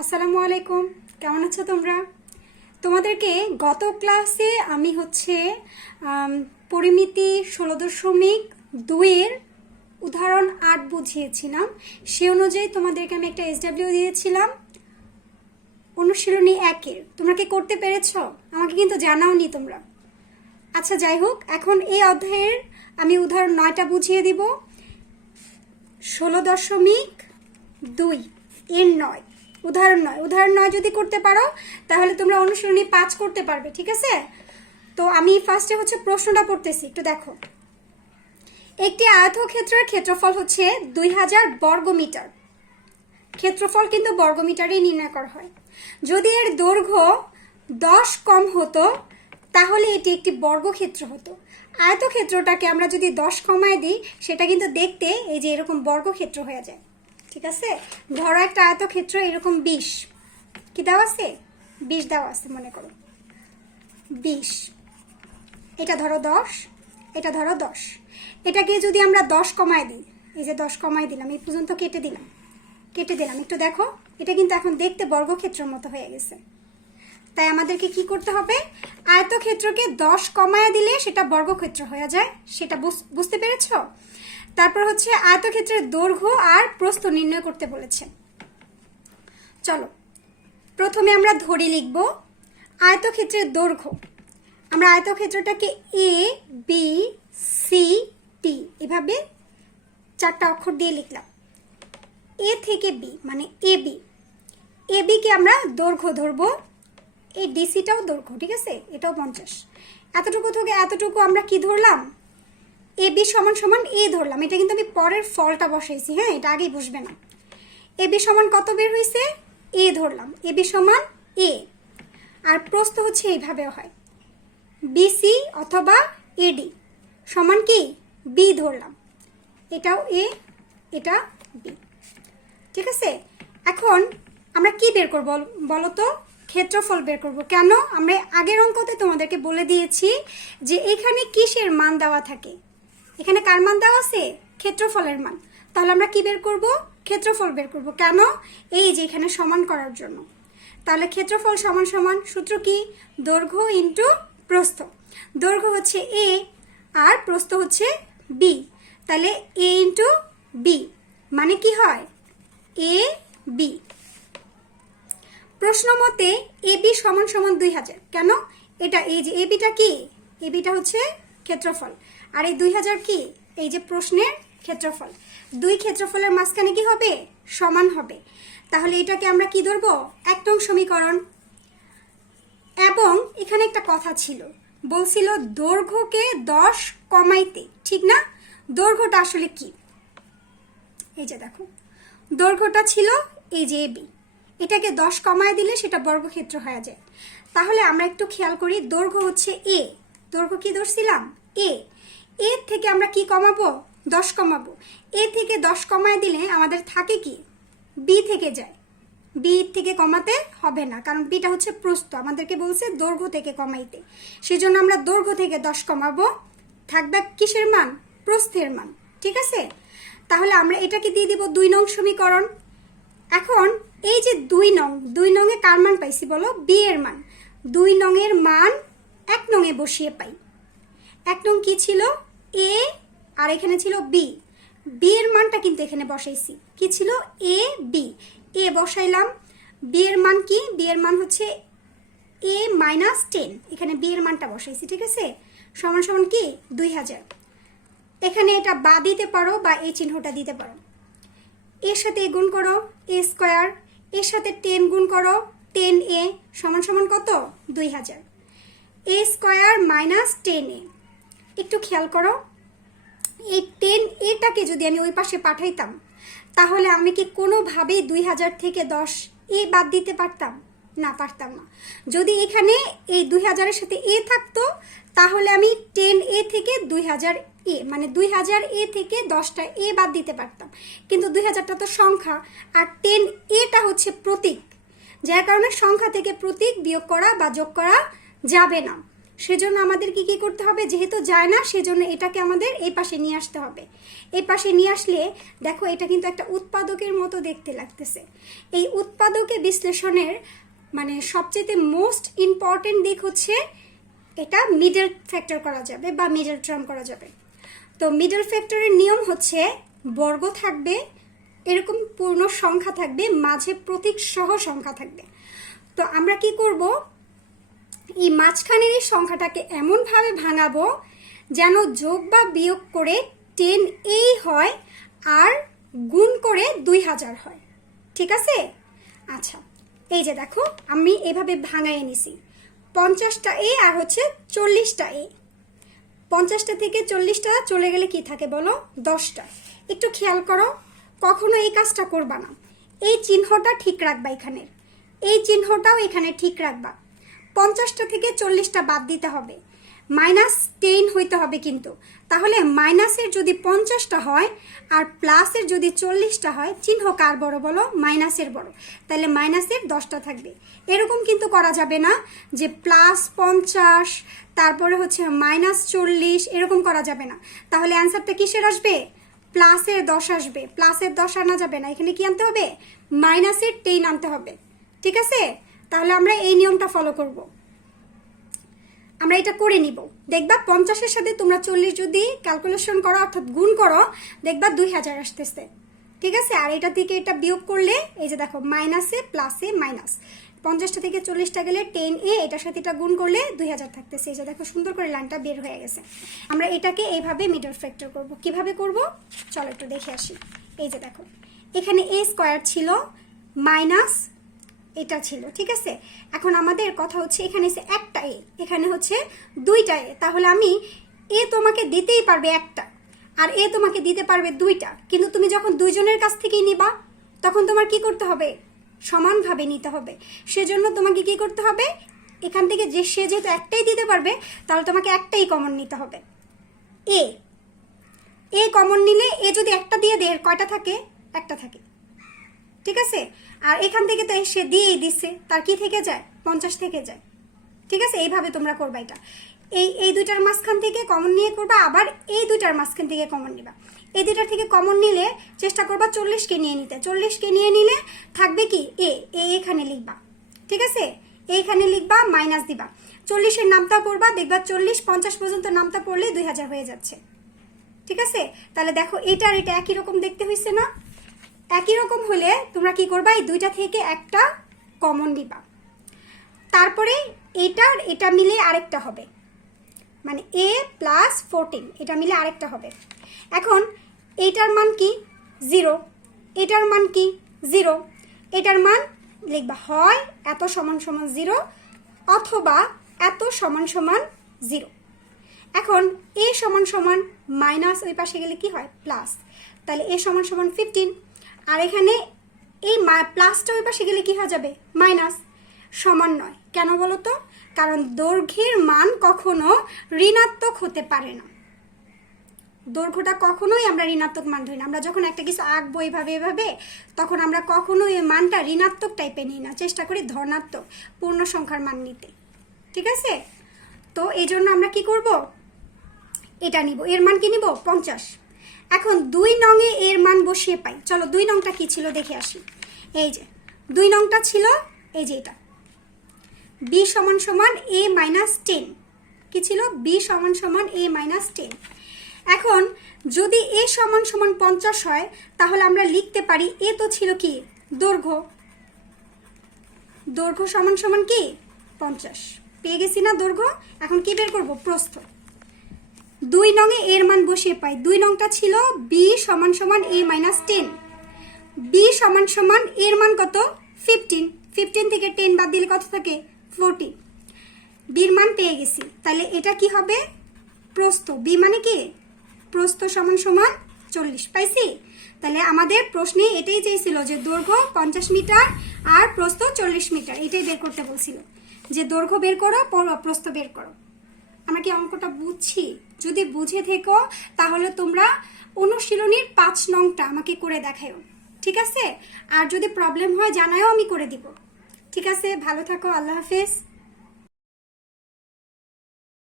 আসসালামু আলাইকুম। কেমন আছো তোমরা? তোমাদেরকে গত ক্লাসে আমি হচ্ছে পরিমিতি ষোলো দশমিক দুইয়ের উদাহরণ আট বুঝিয়েছিলাম। সে অনুযায়ী তোমাদেরকে আমি একটা এসডাব্লিউ দিয়েছিলাম। অনুশীলনী একের। তোমরা কি করতে পেরেছ? আমাকে কিন্তু জানাওনি তোমরা। আচ্ছা যাই হোক, এখন এই অধ্যায়ের আমি উদাহরণ নয়টা বুঝিয়ে দিব। ষোলো দশমিক দুই, এর নয়। উদাহরণ নয়। উদাহরণ নয় যদি করতে পারো, তাহলে তোমরা অনুশীলনী পাঁচ করতে পারবে, ঠিক আছে? তো আমি ফার্স্টে হচ্ছে প্রশ্নটা পড়তেছি, একটু দেখো। একটি আয়তক্ষেত্রের ক্ষেত্রফল হচ্ছে দুই হাজার বর্গমিটার। ক্ষেত্রফল কিন্তু বর্গমিটারেই নির্ণয় করা হয়। যদি এর দৈর্ঘ্য দশ কম হতো, তাহলে এটি একটি বর্গক্ষেত্র হতো। আয়তক্ষেত্রটাকে আমরা যদি দশ কমায় দিই, সেটা কিন্তু দেখতে এই যে এরকম বর্গক্ষেত্র হয়ে যায়। ঠিক আছে? ধরো একটা আয়তক্ষেত্র এরকম বিশ কি দেওয়া আছে? বিশ দেওয়া আছে, মনে করো। বিশ এটা ধরো দশ, এটা ধরো দশ। এটাকে যদি আমরা দশ কমায় দিই, এই যে দশ কমায় দিলাম, এই পর্যন্ত কেটে দিলাম। কেটে দিলাম। একটু দেখো, এটা কিন্তু এখন দেখতে বর্গক্ষেত্রের মতো হয়ে গেছে। তাই আমাদেরকে কি করতে হবে? আয়তক্ষেত্রকে দশ কমায় দিলে সেটা বর্গক্ষেত্র হয়ে যায়। সেটা বুঝ- বুঝতে পেরেছ? তারপর হচ্ছে আয়তক্ষেত্রের দৈর্ঘ্য আর প্রস্থ নির্ণয় করতে বলেছে। চলো, প্রথমে আমরা ধরি লিখব আয়তক্ষেত্রের দৈর্ঘ্য। আমরা আয়তক্ষেত্রটাকে এ বি সি টি এভাবে চারটা অক্ষর দিয়ে লিখলাম। এ থেকে বি মানে এ বি এ বিকে আমরা দৈর্ঘ্য ধরবো। এই ডিসিটাও দৈর্ঘ্য, ঠিক আছে? এটাও পঞ্চাশ। এতটুকু থেকে এতটুকু আমরা কি ধরলাম? এ বি সমান সমান এ ধরলাম। এটা কিন্তু আমি পরের ফলটা বসাইছি হ্যাঁ? এটা আগেই বুঝবে না। এ বি সমান কত বের হয়েছে এ ধরলাম। এ বি সমান এ। আর প্রস্থ হচ্ছে এইভাবেও হয়। বিসি অথবা এডি সমান কি? বি ধরলাম। এটাও এ, এটা বি। ঠিক আছে? এখন আমরা কি বের করব বলো তো ক্ষেত্রফল বের করব। কেন? আমরা আগের অঙ্কতে তোমাদেরকে বলে দিয়েছি যে এখানে কিসের মান দেওয়া থাকে? এখানে কার মান দেওয়া আছে? ক্ষেত্রফলের মান। তাহলে আমরা কি বের করব? ক্ষেত্রফল বের করব। কেন? এই যে এখানে সমান করার জন্য। তাহলে ক্ষেত্রফল সমান সমান সূত্র কি? দৈর্ঘ্য ইন্টু প্রস্থ। দৈর্ঘ্য হচ্ছে এ আর প্রস্থ হচ্ছে বি তাহলে এ ইন্টু বি মানে কি হয়? এ বি প্রশ্ন মতে এ বি সমান সমান দুই হাজার। কেন? এটা এই যে এ বিটা কি? এ বিটা হচ্ছে ক্ষেত্রফল। আর এই দুই হাজার কি? এই যে প্রশ্নের ক্ষেত্রফল। দুই ক্ষেত্রফলের মাঝখানে কি হবে? সমান হবে। তাহলে এটাকে আমরা কি ধরবো? এক নং সমীকরণ। এবং এখানে একটা কথা ছিল। বলছিল দৈর্ঘ্যকে দশ কমাইতে। ঠিক না? দৈর্ঘ্যটা আসলে কি? এই যে দেখো। দৈর্ঘ্যটা ছিল এই যে এবি এটাকে দশ কমায় দিলে সেটা বর্গক্ষেত্র হয়ে যায়। তাহলে আমরা একটু খেয়াল করি, দৈর্ঘ্য হচ্ছে এ। দৈর্ঘ্য কি ধরছিলাম? এ। এর থেকে আমরা কি কমাবো? দশ কমাবো। এ থেকে দশ কমায় দিলে আমাদের থাকে কি? বি থেকে যায়। বি থেকে কমাতে হবে না, কারণ বিটা হচ্ছে প্রস্থ। আমাদেরকে বলছে দৈর্ঘ্য থেকে কমাইতে। সেজন্য আমরা দৈর্ঘ্য থেকে দশ কমাবো। থাকবে কিসের মান? প্রস্থের মান। ঠিক আছে? তাহলে আমরা এটাকে দিয়ে দিব দুই নং সমীকরণ। এখন এই যে দুই নং, দুই নংয়ে কার মান পাইছি বলো? বি এর মান। দুই নংয়ের মান এক নংয়ে বসিয়ে পাই। এক নং কি ছিল? এ, আর এখানে ছিল বি। বি এর মানটা কিন্তু এখানে বসাইছি। কি ছিল? এ, বি। এ বসাইলাম। বি এর মান কি? বি এর মান হচ্ছে এ মাইনাস টেন। এখানে বি এর মানটা বসাইছি, ঠিক আছে? সমান সমান কি? দুই হাজার। এখানে এটা বা দিতে পারো বা এই চিহ্নটা দিতে পারো। এর সাথে এ গুণ করো, এ স্কোয়ার। এর সাথে টেন গুণ করো, টেন এ সমান সমান কত? দুই হাজার। A square minus ten A. একটু খেয়াল করো। এই টেন এটাকে যদি আমি ওই পাশে পাঠাইতাম, তাহলে আমি কি কোনোভাবেই দুই হাজার থেকে দশ এ বাদ দিতে পারতাম? না পারতাম না। যদি এখানে এই দুই হাজারের সাথে এ থাকতো, তাহলে আমি টেন এ থেকে দুই হাজার এ মানে দুই হাজার এ থেকে দশটা এ বাদ দিতে পারতাম। কিন্তু দুই হাজারটা তো সংখ্যা, আর টেন এটা হচ্ছে প্রতীক। যার কারণে সংখ্যা থেকে প্রতীক বিয়োগ করা বা যোগ করা যাবে না। সেজন্য আমাদেরকে কি করতে হবে? যেহেতু যায় না, সেজন্য এটাকে আমাদের এই পাশে নিয়ে আসতে হবে। এই পাশে নিয়ে আসলে দেখো এটা কিন্তু একটা উৎপাদকের মতো দেখতে লাগতেছে। এই উৎপাদকে বিশ্লেষণের মানে সবচেয়ে মোস্ট ইম্পর্টেন্ট দিক হচ্ছে এটা মিডল ফ্যাক্টর করা যাবে বা মিডল টার্ম করা যাবে। তো মিডল ফ্যাক্টরের নিয়ম হচ্ছে বর্গ থাকবে, এরকম পূর্ণ সংখ্যা থাকবে, মাঝে প্রতীক সহ সংখ্যা থাকবে। তো আমরা কি করব? এই মাঝখানের এই সংখ্যাটাকে এমনভাবে ভাঙাবো যেন যোগ বা বিয়োগ করে টেন এই হয় আর গুণ করে দুই হাজার হয়। ঠিক আছে? আচ্ছা এই যে দেখো, আমি এভাবে ভাঙাই নিছি। পঞ্চাশটা এ আর হচ্ছে চল্লিশটা এ। পঞ্চাশটা থেকে চল্লিশটা চলে গেলে কি থাকে বলো? দশটা। একটু খেয়াল করো, কখনো এই কাজটা করবা না। এই চিহ্নটা ঠিক রাখবা এখানের এই চিহ্নটাও এখানে ঠিক রাখবা। পঞ্চাশটা থেকে চল্লিশটা বাদ দিতে হবে। মাইনাস টেন হইতে হবে কিন্তু। তাহলে মাইনাসের যদি পঞ্চাশটা হয় আর প্লাসের যদি চল্লিশটা হয়, চিহ্ন কার বড় বলো? মাইনাসের বড়। তাহলে মাইনাসের দশটা থাকবে। এরকম কিন্তু করা যাবে না যে প্লাস পঞ্চাশ, তারপরে হচ্ছে মাইনাস চল্লিশ, এরকম করা যাবে না। তাহলে অ্যান্সারটা কিসের আসবে? প্লাসের দশ আসবে। প্লাসের দশ আনা যাবে না। এখানে কি আনতে হবে? মাইনাসের টেন আনতে হবে। ঠিক আছে? তাহলে আমরা এই নিয়মটা ফলো করব। আমরা এটা করে নিব। দেখবা পঞ্চাশের সাথে তোমরা চল্লিশ যদি ক্যালকুলেশন করো, অর্থাৎ গুণ করো, দেখবা দুই হাজার আসতেছে। ঠিক আছে? আর এটা থেকে এটা বিয়োগ করলে, এই যে দেখো মাইনাসে প্লাসে মাইনাস পঞ্চাশটা থেকে চল্লিশটা গেলে টেন এ, এটার সাথে এটা গুণ করলে দুই হাজার থাকতেছে। এই যে দেখো, সুন্দর করে লাইনটা বের হয়ে গেছে। আমরা এটাকে এইভাবে মিডল ফ্যাক্টর করব। কীভাবে করব? চলো একটু দেখে আসি। এই যে দেখো, এখানে এ স্কোয়ার ছিল মাইনাস এটা ছিল, ঠিক আছে? এখন আমাদের কথা হচ্ছে এখানে এসে একটা এ, এখানে হচ্ছে দুইটা এ। তাহলে আমি এ তোমাকে দিতেই পারবে একটা, আর এ তোমাকে দিতে পারবে দুইটা। কিন্তু তুমি যখন দুইজনের কাছ থেকেই নিবা, তখন তোমার কি করতে হবে? সমানভাবে নিতে হবে। সেজন্য তোমাকে কি করতে হবে? এখান থেকে যে, সে যেহেতু একটাই দিতে পারবে, তাহলে তোমাকে একটাই কমন নিতে হবে। এ এ কমন নিলে এ যদি একটা দিয়ে দেয়, কয়টা থাকে? একটা থাকে। ঠিক আছে? আর এখান থেকে তো সে দিয়েই দিচ্ছে তার কি থেকে যায়? পঞ্চাশ থেকে যায়। ঠিক আছে? এইভাবে তোমরা করবা এটা। এই এই দুইটার মাঝখান থেকে কমন নিয়ে করবা, আবার এই দুইটার মাঝখান থেকে কমন নিবা। এই দুইটার থেকে কমন নিলে চেষ্টা করবা চল্লিশকে নিয়ে নিতে। চল্লিশকে নিয়ে নিলে থাকবে কি? এ এখানে লিখবা। ঠিক আছে? এইখানে লিখবা মাইনাস দিবা। চল্লিশের নামটা করবা, দেখবা চল্লিশ, পঞ্চাশ পর্যন্ত নামটা পড়লে দুই হাজার হয়ে যাচ্ছে। ঠিক আছে? তাহলে দেখো এটা আর এটা একই রকম দেখতে হয়েছে না? একই রকম হলে তোমরা কি করবা? এই দুইটা থেকে একটা কমন নিবা। তারপরে এটার এটা মিলে আরেকটা হবে। মানে এ প্লাস ফোরটিন এটা মিলে আরেকটা হবে। এখন এটার মান কি? জিরো এটার মান কি? জিরো এটার মান লিখবা হয় এত সমান সমান জিরো অথবা এত সমান সমান জিরো এখন এ সমান সমান মাইনাস ওই পাশে গেলে কি হয়? প্লাস তাহলে এ সমান সমান ফিফটিন আর এখানে এই প্লাসটা ওই পাশে গেলে কি হয়ে যাবে? মাইনাস। সমান নয়। কেন বলো তো? কারণ দৈর্ঘ্যের মান কখনো ঋণাত্মক হতে পারে না। দৈর্ঘ্যটা কখনোই আমরা ঋণাত্মক মান ধরি না। আমরা যখন একটা কিছু আঁকবো এইভাবে এভাবে তখন আমরা কখনোই এই মানটা ঋণাত্মক টাইপে নিই না। চেষ্টা করি ধনাত্মক, পূর্ণ সংখ্যার মান নিতে। ঠিক আছে? তো এই জন্য আমরা কি করব? এটা নিব। এর মান কি নিব? পঞ্চাশ। এখন দুই নংয়ে এর মান বসিয়ে পাই। চলো দুই নংটা কি ছিল দেখে আসি। এই যে, দুই নংটা ছিল, এই যে এটা। বি সমান সমান এ মাইনাস টেন কি ছিল? বি সমান সমান এ মাইনাস টেন এখন যদি এ সমান সমান পঞ্চাশ হয়, তাহলে আমরা লিখতে পারি এ তো ছিল কি? দৈর্ঘ্য। দৈর্ঘ্য সমান সমান কি? পঞ্চাশ। পেয়ে গেছি না দৈর্ঘ্য? এখন কি বের করব? প্রস্থ। দুই নঙে এর মান বসিয়ে পাই। দুই নংটা ছিল বি সমান সমান এ মাইনাস টেন বি সমান সমান এর মান কত? ফিফটিন ফিফটিন থেকে টেন বাদ দিলে কত থাকে? ফোরটি বির মান পেয়ে গেছি। তাহলে এটা কি হবে? প্রস্থ। বি মানে কি? প্রস্থ সমান সমান চল্লিশ। পাইছি? তাহলে আমাদের প্রশ্নে এটাই চেয়েছিল যে দৈর্ঘ্য পঞ্চাশ মিটার আর প্রস্থ চল্লিশ মিটার। এটাই বের করতে বলছিল। যে দৈর্ঘ্য বের করো, প্রস্থ বের করো। আমরা কি অঙ্কটা বুঝছি? যদি বুঝে থেকো, তাহলে তোমরা অনুশীলনীর পাঁচ নংটা আমাকে করে দেখায়ও ঠিক আছে? আর যদি প্রবলেম হয়, জানায়ও আমি করে দিব। ঠিক আছে? ভালো থাকো, আল্লাহ হাফেজ।